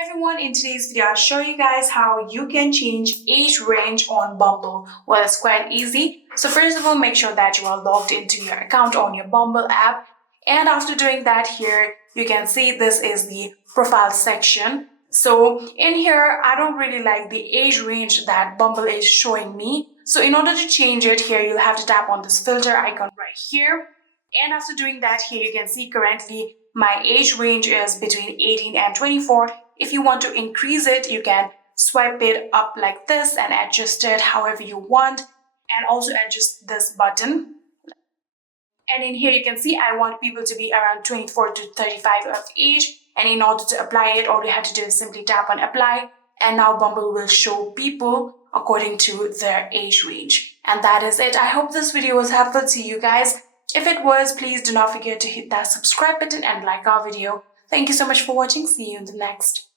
Hi everyone, in today's video I'll show you guys how you can change age range on Bumble. Well, it's quite easy. So first of all, make sure that you are logged into your account on your Bumble app. And after doing that, here you can see this is the profile section. So in here, I don't really like the age range that Bumble is showing me. So in order to change it here, you'll have to tap on this filter icon right here. And after doing that, here you can see currently my age range is between 18 and 24. If you want to increase it, you can swipe it up like this and adjust it however you want, and also adjust this button. And in here you can see I want people to be around 24 to 35 of age, and in order to apply it, all you have to do is simply tap on apply, and now Bumble will show people according to their age range. And that is it. I hope this video was helpful to you guys. If it was, please do not forget to hit that subscribe button and like our video. Thank you so much for watching. See you in the next.